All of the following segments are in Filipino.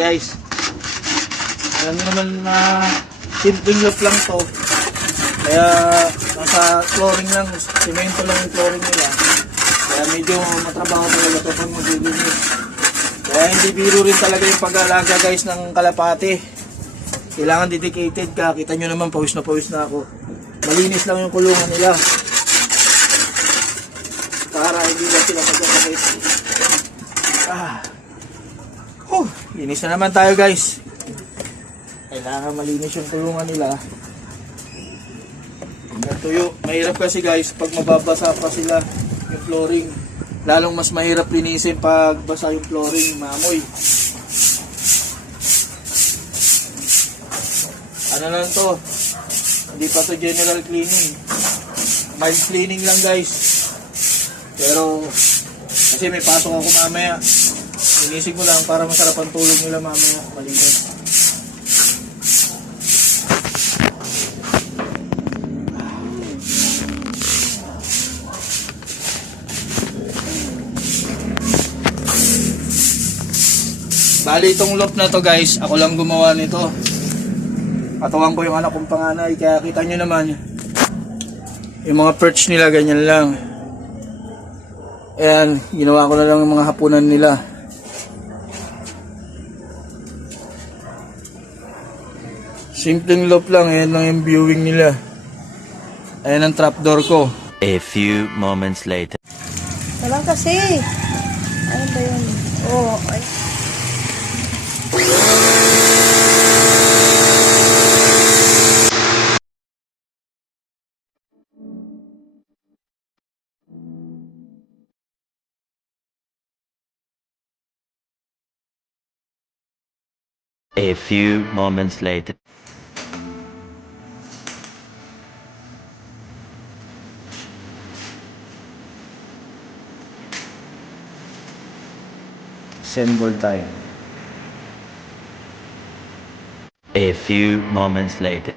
guys. Alam nyo naman na simpleng loop lang to. Kaya nasa flooring lang, simento lang yung flooring nila. Kaya medyo matrabaho talaga ito pag maglilinis. Kaya hindi biro rin talaga yung pag-alaga guys ng kalapati. Kailangan dedicated ka. Kita nyo naman, pawis na ako. Malinis lang yung kulungan nila. Para hindi lang sila pagkakakit. Linis na naman tayo guys. Kailangan malinis yung kulungan nila. Tuyo. Mahirap kasi guys pag mababasa pa sila yung flooring. Lalong mas mahirap linisin pag basa yung flooring, maamoy. Ano lang to? Hindi pa to general cleaning. Mild cleaning lang guys. Pero kasi may pasok ako mamaya. Linisin ko lang para masarap ang tulog nila mamaya. Malinis. Bali itong loop na to guys, ako lang gumawa nito. Katawan ko yung anak kong panganay, kaya kita nyo naman yung mga perch nila ganyan lang. Ayan, ginawa ko na lang yung mga hapunan nila. Simpleng loop lang, ayan lang yung viewing nila. Ayan ang trapdoor ko. A few moments later. Walang kasi. Ano ba yun? Oh, ay. A few moments later. Assemble tayo. A few moments later.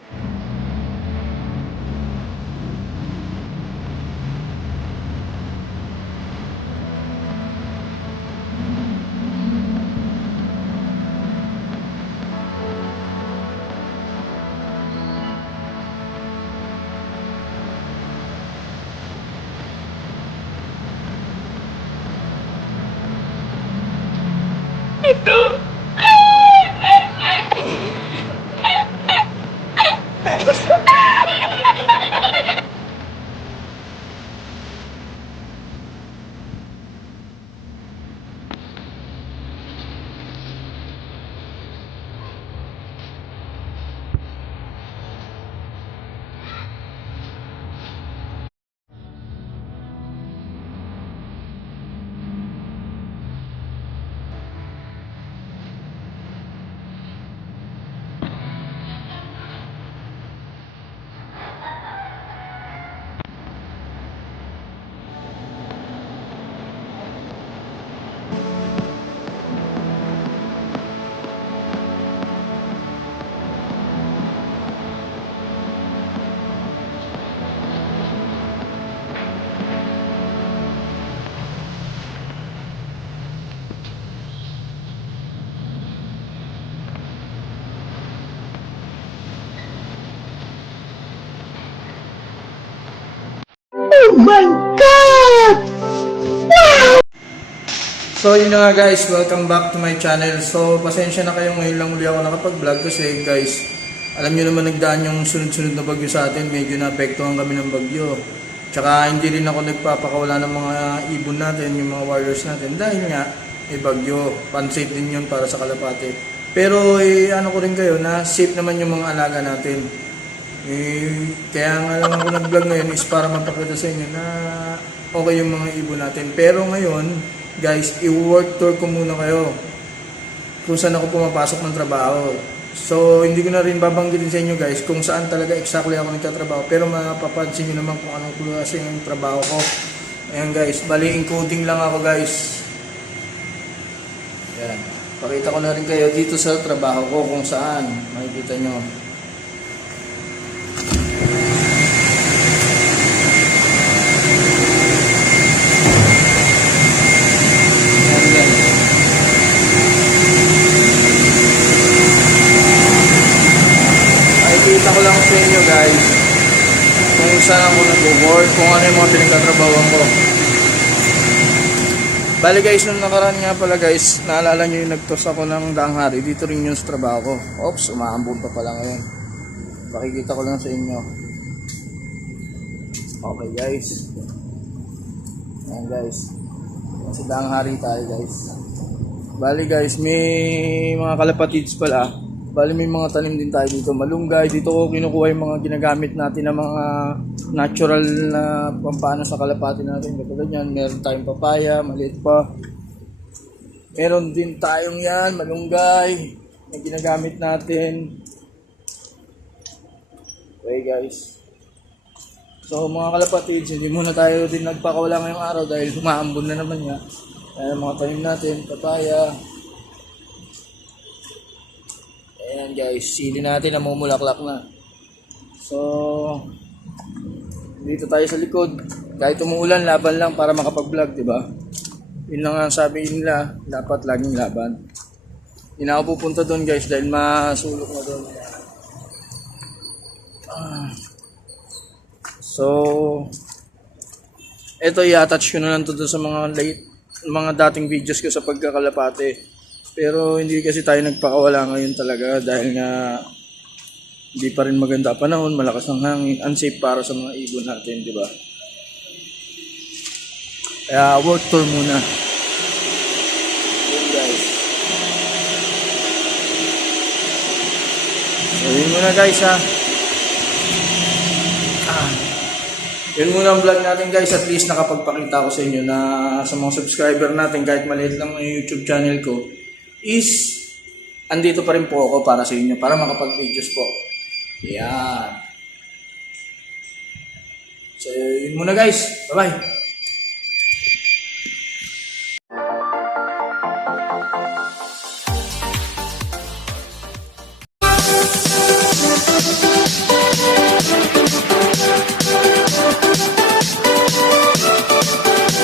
Oh my God! So yun na nga guys, welcome back to my channel. So pasensya na kayo, ngayon lang uli ako nakapag-vlog kasi guys, alam nyo naman nagdaan yung sunod-sunod na bagyo sa atin, medyo naapektuhan kami ng bagyo. Tsaka hindi rin ako nagpapakawala ng mga ibon natin, yung mga warriors natin dahil nga may bagyo, unsafe din yun para sa kalapate. Pero ano ko rin kayo na safe naman yung mga alaga natin. Kaya nga lang ako nag-vlog ngayon is para mapakita sa inyo na okay yung mga ibon natin. Pero ngayon guys, i-work tour ko muna kayo kung saan ako pumapasok ng trabaho. So hindi ko na rin babanggitin sa inyo guys kung saan talaga exactly ako nagtatrabaho, pero mapapansin nyo naman kung anong klase yung trabaho ko. Ayan guys, bali encoding lang ako guys. Ayan, pakita ko na rin kayo dito sa trabaho ko kung saan makikita nyo. saan ako nag-work, kung ano yung mga pinagtatrabawan ko. Bali guys, nung nakaraan nga pala guys, naalala nyo yung nagtos ako ng Daang Hari, dito rin yung sa trabaho ko. Oops, umaambon pa pala ngayon. Pakikita ko lang sa inyo. Okay guys. Ayan guys. Sa Daang Hari tayo guys. Bali guys, may mga kalapatids pala. Bali may mga tanim din tayo dito. Malunggay, dito ko kinukuha yung mga ginagamit natin na mga natural na pampano sa kalapati natin. Katulad yan, meron tayong papaya, maliit pa. Meron din tayong yan, malunggay, na ginagamit natin. Okay guys. So mga kalapatids, hindi muna tayo din nagpakawala ngayong araw dahil humaambon na naman nga. Ayan mga tanim natin, papaya. Ayan guys, sili natin namumulaklak na. So, dito tayo sa likod. Kahit umuulan, laban lang para makapag-vlog, di ba? Yun lang ang sabi nila, dapat laging laban. Hindi na ako pupunta doon guys dahil masulok na doon. So, ito i-attach ko na lang to doon sa mga dating videos ko sa pagkakalapate. Pero hindi kasi tayo nagpakawala ngayon talaga dahil nga hindi pa rin maganda panahon, malakas ng hangin, unsafe para sa mga ibon natin, di ba? Kaya work tour muna. Yun guys. So yun muna guys ha. Yun muna ang vlog natin guys, at least nakapagpakita ko sa inyo na sa mga subscriber natin kahit maliit lang yung YouTube channel ko is andito pa rin po ako para sa inyo, para makapag-videos po. Yan. So, yun muna guys. Bye-bye.